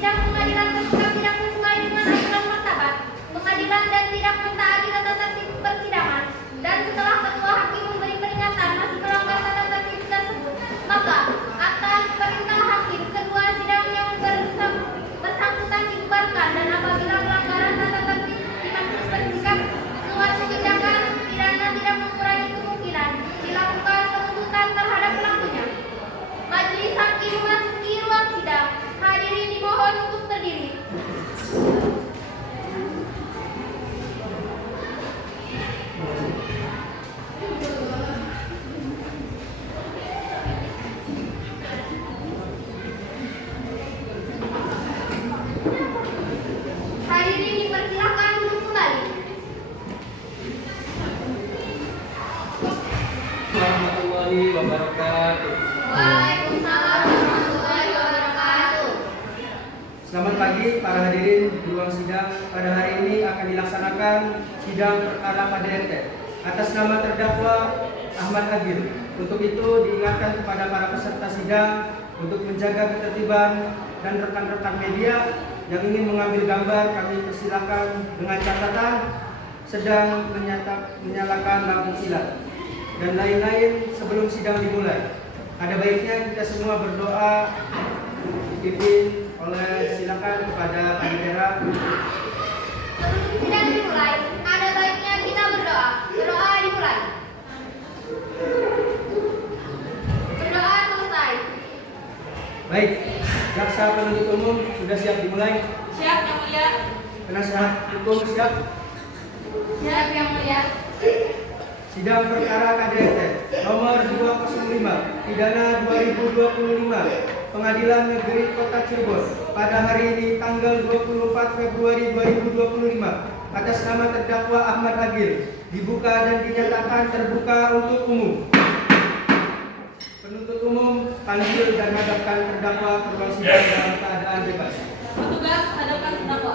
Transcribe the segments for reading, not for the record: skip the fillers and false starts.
sidang pengadilan bersikap tidak sesuai dengan aturan martabat pengadilan dan tidak mentaati tata tertib persidangan, dan setelah ketua hakim memberi peringatan masih melanggar tata tertib tersebut, maka atas perintah hakim kedua sidang yang bersangkutan dibubarkan, dan apabila pelanggaran tata tertib dimaksud bersikap suatu tindakan pidana tidak mengurangi kemungkinan dilakukan penuntutan terhadap pelakunya. Majelis hakim memasuki ruang sidang. Hadirin dimohon untuk berdiri. Hadirin dipersilakan duduk kembali. Warahmatullahi wabarakatuh. Waalaikumsalam warahmatullahi wabarakatuh. Selamat pagi para hadirin di ruang sidang. Pada hari ini akan dilaksanakan sidang perkara KDRT atas nama terdakwa Ahmad Agil. Untuk itu diingatkan kepada para peserta sidang untuk menjaga ketertiban, dan rekan-rekan media yang ingin mengambil gambar kami persilakan dengan catatan sedang menyalakan lampu silat dan lain-lain sebelum sidang dimulai. Ada baiknya kita semua berdoa dipimpin oleh, silakan kepada panitia. Sebelum sidang dimulai, ada baiknya kita berdoa. Berdoa dimulai. Berdoa selesai. Baik, jaksa penuntut umum sudah siap dimulai. Siap yang mulia. Penasihat hukum siap. Siap yang mulia. Sidang perkara KDRT nomor 205 pidana 2025 Pengadilan Negeri Kota Cirebon pada hari ini tanggal 24 Februari 2025 atas nama terdakwa Ahmad Agil dibuka dan dinyatakan terbuka untuk umum. Penuntut umum panggil dan hadapkan terdakwa ke ruang sidang dalam keadaan bebas. Petugas hadapkan terdakwa.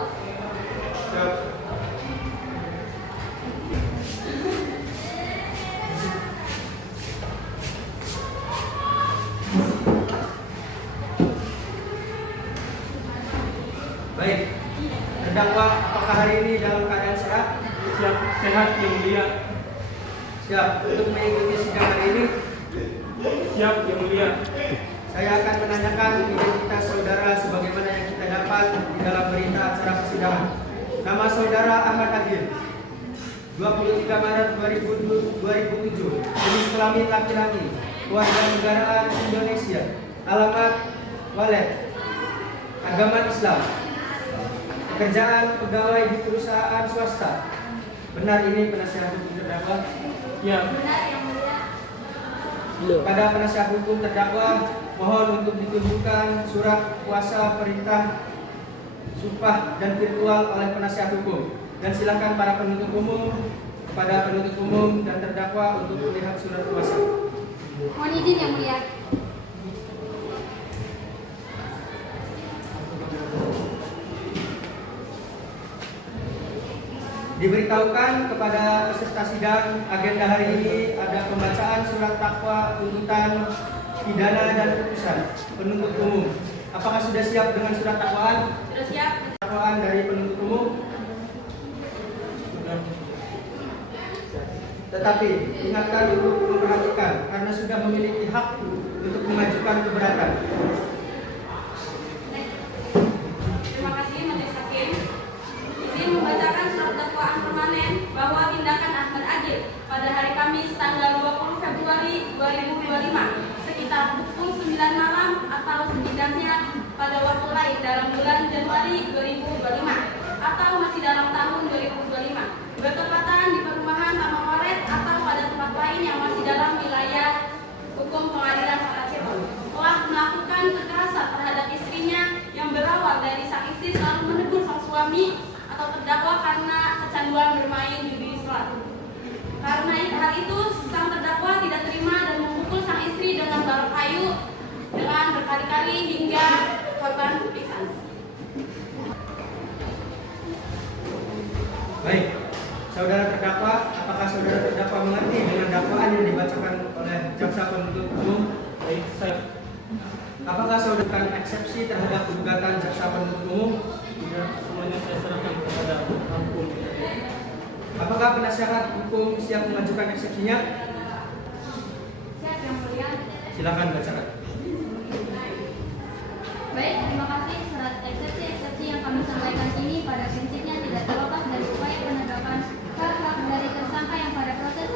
Siap. Baik, terdakwa apakah hari ini dalam keadaan sehat? Siap, sehat yang mulia. Siap untuk mengikuti sidang hari ini. Siap yang mulia. Saya akan menanyakan identitas saudara sebagaimana yang kita dapat di dalam berita acara persidangan. Nama saudara Ahmad Agil, 23 Maret 2007, jenis kelamin laki-laki, warga negaraan Indonesia, alamat Walet, agama Islam, pekerjaan pegawai di perusahaan swasta. Benar ini penasihat hukum terdakwa? Ya, Benar yang mulia. Pada penasihat hukum terdakwa, mohon untuk ditunjukkan surat kuasa perintah sumpah dan virtual oleh penasihat hukum. Dan silakan para penuntut umum, kepada penuntut umum dan terdakwa untuk melihat surat kuasa. Mohon izin yang mulia. Diberitahukan kepada peserta sidang agenda hari ini ada pembacaan surat dakwa, tuntutan, pidana dan putusan penuntut umum. Apakah sudah siap dengan surat dakwaan? Sudah siap. Dakwaan dari penuntut umum. Tetapi ingatkan untuk memperhatikan karena sudah memiliki hak untuk mengajukan keberatan. Terima kasih Majelis Hakim. Izin membacakan surat dakwaan permanen bahwa tindakan Ahmad Agil pada hari Kamis tanggal 20 Februari 2025 sekitar pukul 9 malam atau setidaknya pada waktu lain dalam bulan Januari 2025 atau masih dalam tahun 2025 bertepatan di perumahan Taman Oret atau pada tempat lain yang masih dalam wilayah hukum pengadilan Kota Cirebon telah melakukan kekerasan terhadap istrinya yang berawal dari sang istri selalu menegur sang suami atau terdakwa karena kecanduan bermain judi slot. Karena hal itu sang terdakwa tidak terima dan memukul sang istri dengan balok kayu dengan berkali-kali hingga korban pingsan. Baik, saudara terdakwa, apakah saudara terdakwa mengerti dengan dakwaan yang dibacakan oleh jaksa penuntut umum? baik saya. Apakah saudara akan eksepsi terhadap gugatan jaksa penuntut umum? Tidak, semuanya saya serahkan kepada hukum. Apakah penasihat hukum siap mengajukan eksepsinya? Siap yang mulia. Silakan bacakan. Baik, terima kasih. Surat eksepsi yang kami sampaikan ini pada prinsipnya tidak terlepas dari upaya penegakan hak-hak dari tersangka yang pada proses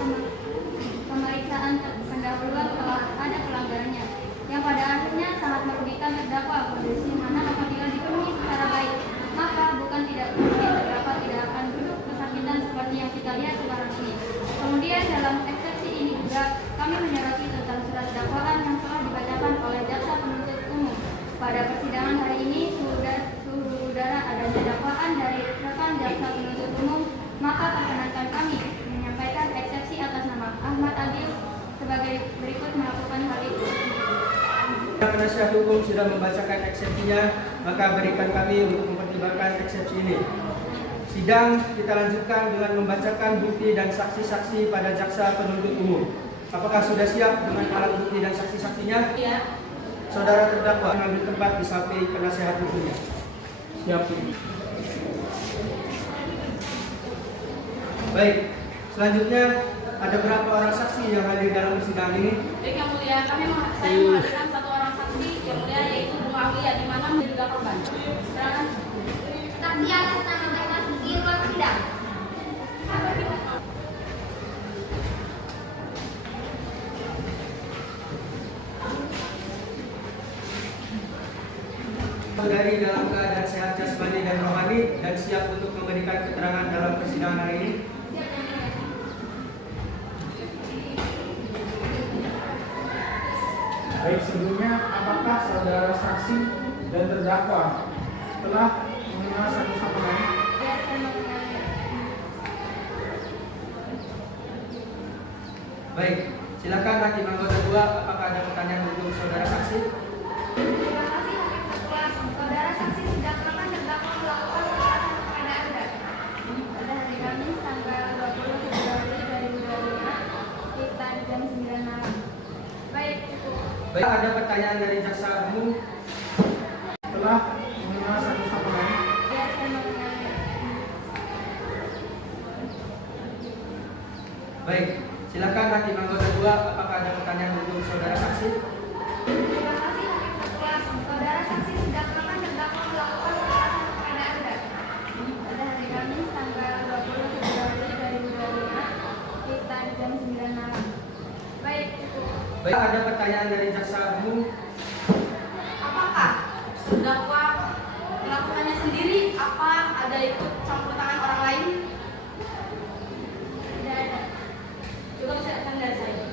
pemeriksaan pendahuluan telah ada pelanggarannya, yang pada akhirnya sangat merugikan terdakwa. Kondisi mana apabila dipenuhi secara baik, maka bukan tidak mungkin terdakwa tidak akan duduk kesakitan seperti yang kita lihat sekarang ini. Kemudian dalam eksepsi ini juga kami menyoroti tentang surat dakwaan yang telah dibacakan oleh jaksa penuntut umum. Pada persidangan hari ini, suhu udara adanya dakwaan dari rekan jaksa penuntut umum, maka perkenankan kami menyampaikan eksepsi atas nama Ahmad Agil sebagai berikut melakukan hal itu. Penasihat hukum sudah membacakan eksepsinya, maka berikan kami untuk mempertimbangkan eksepsi ini. Sidang kita lanjutkan dengan membacakan bukti dan saksi-saksi pada jaksa penuntut umum. Apakah sudah siap dengan alat bukti dan saksi-saksinya? Ya. Saudara terdakwa mengambil tempat di samping penasihat hukumnya. Siap. Baik, selanjutnya ada berapa orang saksi yang hadir dalam persidangan ini? Baik yang mulia, saya menghadirkan satu orang saksi yang mulia yaitu Bu Ahlia di mana menjadi korban. Silakan. Saksi atas nama Mas di ruang sidang. Saudari dalam keadaan sehat jasmani dan rohani dan siap untuk memberikan keterangan dalam persidangan hari ini. Baik, sebelumnya apakah saudara saksi dan terdakwa telah mengenal satu sama lain? Ya, saya mengenai. Baik, silakan hakim anggota 2. Apakah ada pertanyaan untuk saudara saksi? Terima kasih Hakim Ketua. Saudara saksi sudah kapan terdakwa melakukan kekerasan kepada Anda? Pada hari Kamis tanggal 20 Februari 2025 sekitar jam 9 malam. Baik, cukup. Baik, ada pertanyaan dari jaksa umum. Telah mengenal satu sama lain? Ya, saya mengenai. Baik, silakan hakim anggota 2. Apakah ada pertanyaan untuk saudara saksi? Terima kasih Hakim Ketua. Saudara saksi sudah kapan terdakwa melakukan kekerasan kepada Anda? Pada hari Kamis tanggal 20 Februari 2025 sekitar jam 9 malam. Baik, cukup. Baik, ada pertanyaan dari jaksa umum. Apakah terdakwa melakukannya sendiri? Apa ada ikut campur tangan orang lain? Tidak ada. Cukup silakan dari saya.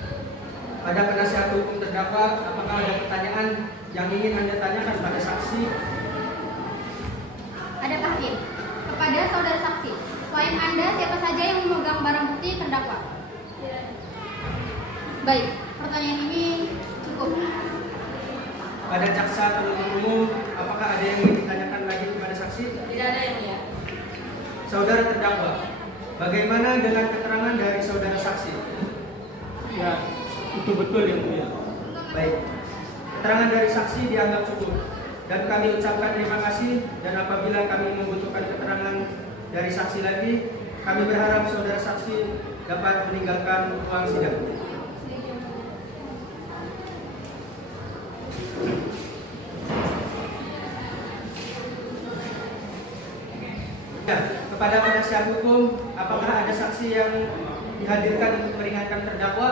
Pada penasihat hukum terdakwa, apakah ada pertanyaan yang ingin Anda tanyakan pada saksi? Ada Pak Hakim. Kepada saudara saksi, selain Anda, siapa saja yang memegang barang bukti terdakwa? Baik, pertanyaan ini cukup. Pada jaksa penuntut umum, apakah ada yang ingin ditanyakan lagi kepada saksi? Tidak ada yang mulia. Saudara terdakwa, bagaimana dengan keterangan dari saudara saksi? Ya, itu betul yang mulia. Baik, keterangan dari saksi dianggap cukup dan kami ucapkan terima kasih, dan apabila kami membutuhkan keterangan dari saksi lagi, kami berharap saudara saksi dapat meninggalkan ruang sidang. Ya, kepada penasihat hukum, apakah ada saksi yang dihadirkan untuk meringankan terdakwa?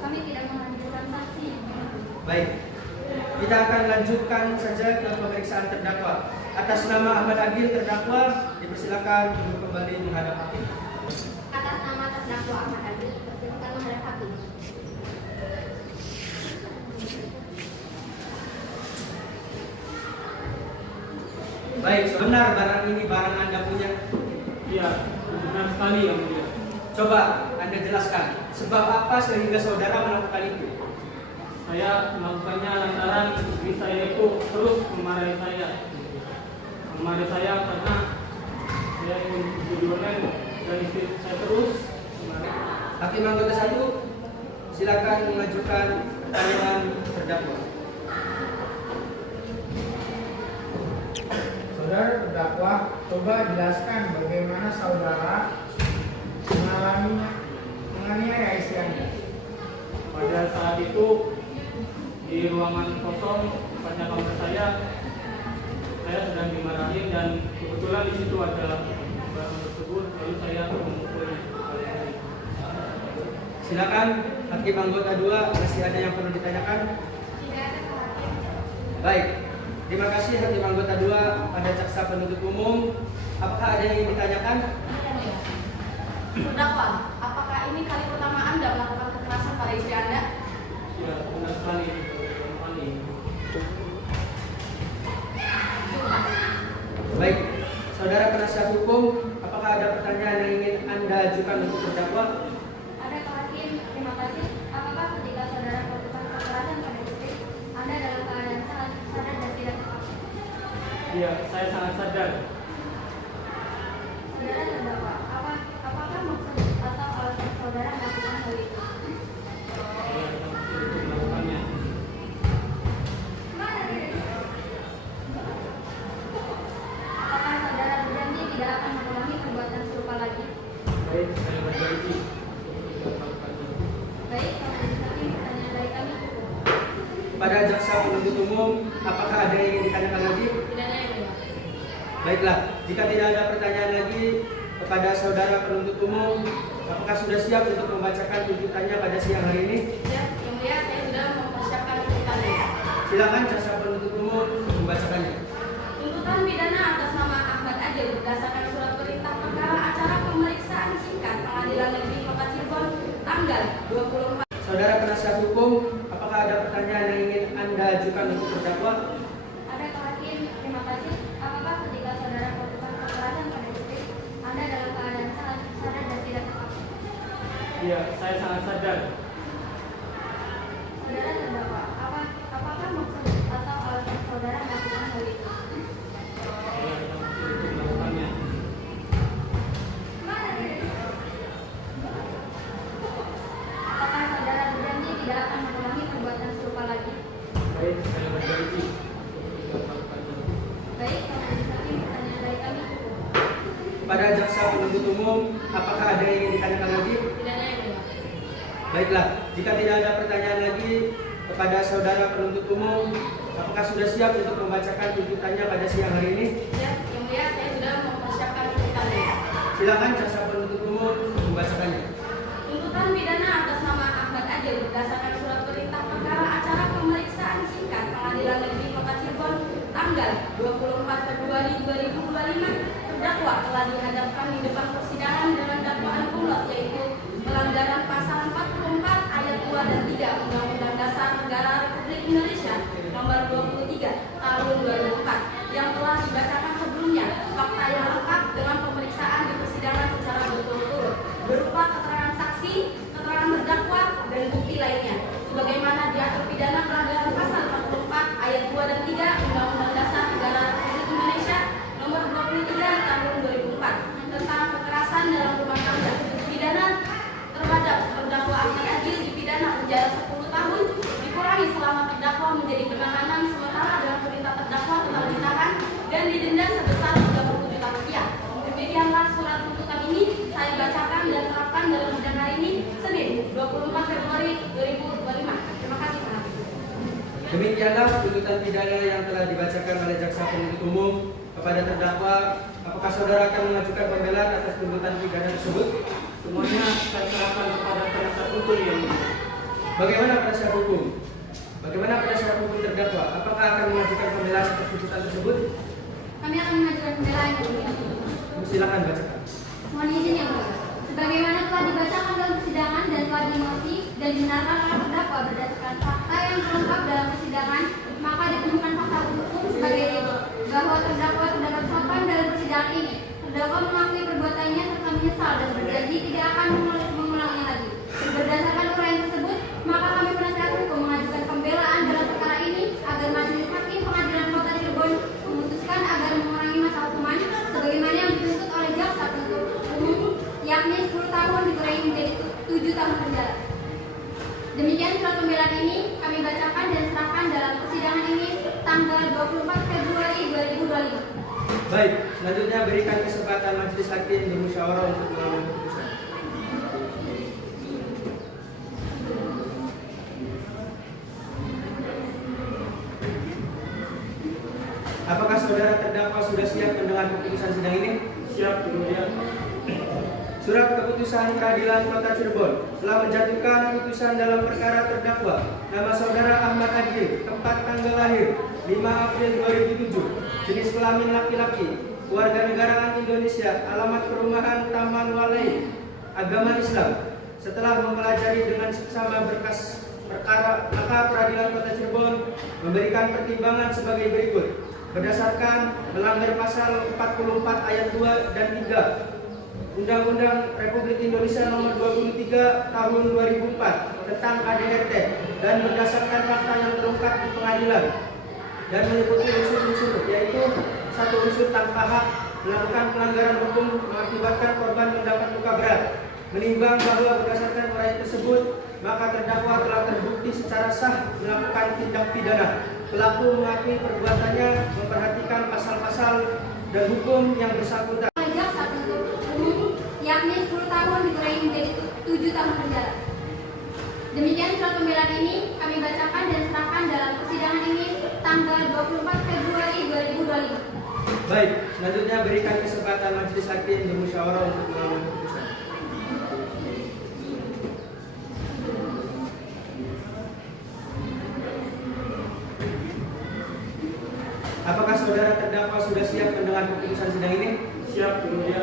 Kami tidak menghadirkan saksi. Baik, kita akan lanjutkan saja ke pemeriksaan terdakwa. Atas nama Ahmad Agil, terdakwa dipersilakan untuk kembali menghadap hakim. Atas nama terdakwa Ahmad Agil, dipersilakan menghadap hakim. Baik, benar barang ini barang Anda punya? Iya, benar sekali yang mulia. Coba Anda jelaskan, sebab apa sehingga saudara melakukan itu? Saya melakukannya lantaran istri saya itu terus memarahi saya. Memarahi saya karena saya ingin judi online dan istri saya terus memarahi. Hakim anggota 1, silakan mengajukan pertanyaan terdakwa. Saudara terdakwa, coba jelaskan bagaimana saudara menganiaya istri Anda. Pada saat itu di ruangan kosong tempatnya kamar saya sedang dimarahin dan kebetulan di situ ada barang tersebut, lalu saya memukul. Silakan hakim anggota 2, masih ada yang perlu ditanyakan? Tidak ada Pak Hakim. Baik, terima kasih hakim anggota 2. Pada jaksa penuntut umum, apakah ada yang ingin ditanyakan? Terdakwa, apakah ini kali pertama Anda melakukan kekerasan pada istri Anda? Ya, benar sekali. Benar sekali. Baik, saudara penasihat hukum, apakah ada pertanyaan yang ingin Anda ajukan untuk terdakwa? Ada Pak Hakim, terima kasih. Apakah ketika saudara melakukan kekerasan pada istri, Anda dalam keadaan sadar dan tidak terpaksa? Iya, saya sangat sadar. Saudara terdakwa, apakah maksud atau alasan saudara melakukan hal itu? Saya masih untuk melakukannya. Apakah saudara berjanji tidak akan mengulangi perbuatan serupa lagi? Baik, saya berjanji untuk tidak melakukannya. Baik, kalau hakim, pertanyaan dari kami cukup. Pada jaksa penuntut umum, apakah ada yang ingin ditanyakan lagi? Tidak ada yang mulia. Baiklah, jika tidak ada pertanyaan lagi kepada saudara penuntut umum, apakah sudah siap untuk membacakan tuntutannya pada siang hari ini? Ya, yang mulia, saya sudah mempersiapkan tuntutannya. Silakan jaksa penuntut umum membacakannya. Tuntutan pidana atas nama Ahmad Adil berdasarkan surat perintah perkara acara pemeriksaan singkat Pengadilan Negeri Kota Cirebon tanggal 24. Saudara penasihat hukum, apakah ada pertanyaan yang ingin Anda ajukan untuk terdakwa? Ada Pak Hakim, terima kasih. Apakah ketika saudara melakukan kekerasan pada istri, Anda dalam keadaan sadar dan tidak terpaksa? Iya, saya sangat sadar. Saudara terdakwa, apakah maksud atau alasan saudara melakukan hal itu? Saya masih untuk melakukannya. Apakah saudara berjanji tidak akan mengulangi perbuatan serupa lagi? Baik, saya berjanji untuk tidak melakukannya. Baik, kalau hakim, pertanyaan dari kami cukup. Pada jaksa penuntut umum, apakah ada yang ingin ditanyakan lagi? Tidak ada yang mulia. Baiklah, jika tidak ada pertanyaan lagi kepada saudara penuntut umum, apakah sudah siap untuk membacakan tuntutannya pada siang hari ini? Ya, yang mulia, saya sudah mempersiapkan tuntutannya. Silakan jaksa penuntut umum membacakannya. Tuntutan pidana atas nama Ahmad Adil berdasarkan surat perintah perkara acara pemeriksaan singkat Pengadilan Negeri Kota Cirebon tanggal 24 Februari 2025. Terdakwa telah dihadapkan di depan persidangan dengan dakwaan pembuat yaitu pelanggaran pasal 44 ayat 2 dan 3 Undang-Undang Dasar Negara Republik Indonesia nomor 23 tahun 2004 yang telah dibacakan sebelumnya. Fakta yang lengkap dengan pemeriksaan di persidangan secara berturut-turut berupa keterangan saksi, keterangan terdakwa, dan bukti lainnya. Sebagaimana diatur pidana pelanggaran pasal 44 ayat 2 dan 3 Undang-Undang Dasar Negara Republik Indonesia nomor 23 tahun 2004 tentang kekerasan dalam rumah tangga. Pidana terhadap terdakwa Ahmad Adil dipidana penjara 10 tahun dikurangi selama terdakwa menjadi penahanan sementara dengan perintah terdakwa tetap ditahan dan didenda sebesar 30 juta rupiah. Demikianlah surat tuntutan ini saya bacakan dan terapkan dalam sidang hari ini Senin 24 Februari 2025. Terima kasih Pak Hakim. Demikianlah tuntutan pidana yang telah dibacakan oleh jaksa penuntut umum kepada terdakwa. Apakah saudara akan mengajukan pembelaan atas tuntutan pidana tersebut? Semuanya saya serahkan kepada penasihat hukum yang mulia. Bagaimana penasihat hukum? Bagaimana penasihat hukum terdakwa? Apakah akan mengajukan pembelaan atas tuntutan tersebut? Kami akan mengajukan pembelaan yang mulia. Silakan bacakan. Mohon izin yang mulia. Sebagaimana telah dibacakan dalam persidangan dan telah dimengerti dan dibenarkan oleh terdakwa berdasarkan fakta yang terungkap dalam persidangan, maka ditemukan fakta hukum sebagai berikut bahwa terdakwa terdapat sopan dalam persidangan ini. Terdakwa mengakui perbuatannya serta menyesal dan berjanji tidak akan mengulangi lagi. Berdasarkan uraian tersebut, maka kami penasihat hukum mengajukan pembelaan dalam perkara ini agar majelis hakim Pengadilan Kota Cirebon memutuskan agar mengurangi masa hukuman sebagaimana yang dituntut oleh jaksa penuntut umum, yakni 10 tahun dikurangi menjadi 7 tahun penjara. Demikian surat pembelaan ini kami bacakan dan serahkan dalam persidangan ini tanggal 24 Februari 2025. Baik, selanjutnya berikan kesempatan majelis hakim bermusyawarah untuk mengambil keputusan. Apakah saudara terdakwa sudah siap mendengar keputusan sidang ini? Siap, Yang Mulia. Surat keputusan Peradilan Kota Cirebon telah menjatuhkan putusan dalam perkara terdakwa nama saudara Ahmad Agil, tempat tanggal lahir 5 April 2007, jenis kelamin laki-laki, kewarganegaraan Indonesia, alamat perumahan Taman Walai, agama Islam. Setelah mempelajari dengan seksama berkas perkara, maka Peradilan Kota Cirebon memberikan pertimbangan sebagai berikut. Berdasarkan melanggar pasal 44 ayat 2 dan 3 Undang-Undang Republik Indonesia Nomor 23 Tahun 2004 tentang KDRT dan berdasarkan fakta yang terungkap di pengadilan dan meliputi unsur-unsur, yaitu satu unsur tanpa hak melakukan pelanggaran hukum mengakibatkan korban mendapat luka berat. Menimbang bahwa berdasarkan uraian tersebut, maka terdakwa telah terbukti secara sah melakukan tindak pidana. Pelaku mengakui perbuatannya memperhatikan pasal-pasal dan hukum yang bersangkutan. Jaksa penuntut umum yakni 10 tahun dikurangi menjadi 7 tahun penjara. Demikian surat pembelaan ini kami bacakan dan serahkan dalam persidangan ini tanggal 24 Februari 2025. Baik, selanjutnya berikan kesempatan majelis hakim bermusyawarah untuk mengambil keputusan. Apakah saudara terdakwa sudah siap mendengar keputusan sidang ini? Siap, Yang Mulia.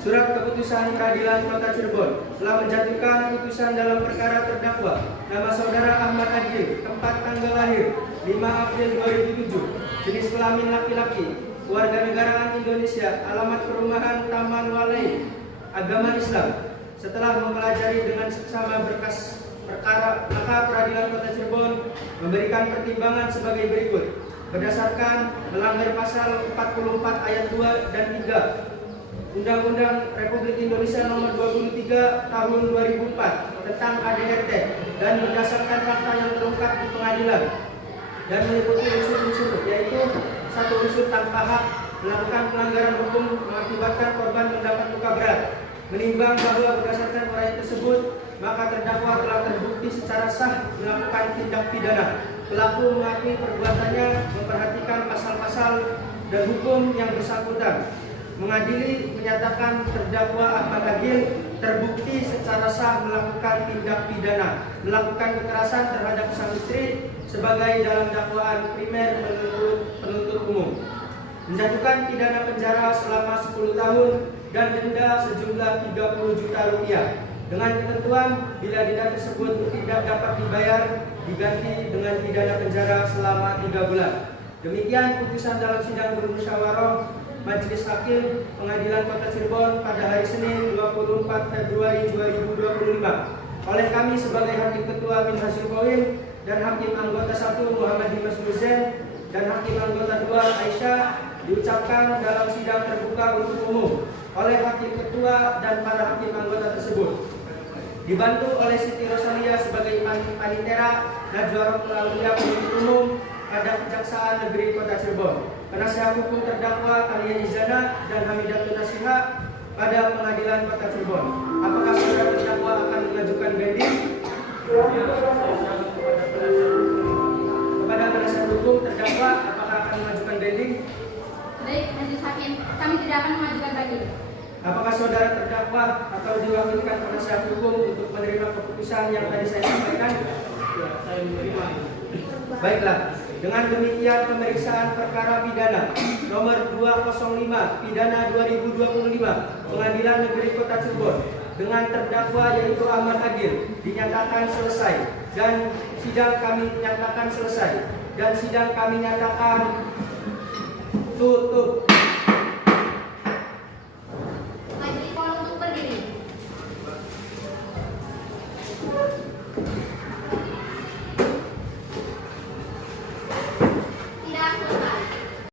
Surat keputusan Peradilan Kota Cirebon telah menjatuhkan putusan dalam perkara terdakwa nama saudara Ahmad Agil, tempat tanggal lahir 5 April 2007, jenis kelamin laki-laki, kewarganegaraan Indonesia, alamat perumahan Taman Walai, agama Islam. Setelah mempelajari dengan seksama berkas perkara, maka Peradilan Kota Cirebon memberikan pertimbangan sebagai berikut. Berdasarkan melanggar pasal 44 ayat 2 dan 3 Undang-Undang Republik Indonesia Nomor 23 Tahun 2004 tentang KDRT dan berdasarkan fakta yang terungkap di pengadilan dan meliputi unsur-unsur, yaitu satu unsur tanpa hak melakukan pelanggaran hukum mengakibatkan korban mendapat luka berat. Menimbang bahwa berdasarkan uraian tersebut, maka terdakwa telah terbukti secara sah melakukan tindak pidana. Pelaku mengakui perbuatannya memperhatikan pasal-pasal dan hukum yang bersangkutan. Mengadili menyatakan terdakwa Ahmad Agil terbukti secara sah melakukan tindak pidana, melakukan kekerasan terhadap sang istri sebagai dalam dakwaan primer penuntut umum. Menjatuhkan pidana penjara selama 10 tahun dan denda sejumlah 30 juta rupiah. Dengan ketentuan bila denda tersebut tidak dapat dibayar, diganti dengan pidana penjara selama 3 bulan. Demikian putusan dalam sidang bermusyawarah Majelis Hakim Pengadilan Kota Cirebon pada hari Senin 24 Februari 2025 oleh kami sebagai Hakim Ketua bin Hasil Qawim dan Hakim Anggota 1 Muhammad Dimas Nurzen dan Hakim Anggota 2 Aisyah diucapkan dalam sidang terbuka untuk umum oleh Hakim Ketua dan para Hakim Anggota tersebut. Dibantu oleh Siti Rosalia sebagai Panitera Najwa Aulia Penuntut Umum pada Kejaksaan Negeri Kota Cirebon. Penasihat hukum terdakwa Kalia Izana dan Hamidatun Nasiha pada Pengadilan Kota Cirebon. Apakah saudara terdakwa akan mengajukan banding? Kepada penasihat hukum terdakwa, apakah akan mengajukan banding? Baik, majelis hakim, kami tidak akan mengajukan banding. Apakah saudara terdakwa atau diwakilkan penasihat hukum untuk menerima keputusan yang tadi saya sampaikan? Ya, saya menerima. Baiklah, dengan demikian pemeriksaan perkara pidana nomor 205 pidana 2025 Pengadilan Negeri Kota Cirebon dengan terdakwa yaitu Ahmad Agil dinyatakan selesai dan sidang kami nyatakan selesai dan sidang kami nyatakan tutup.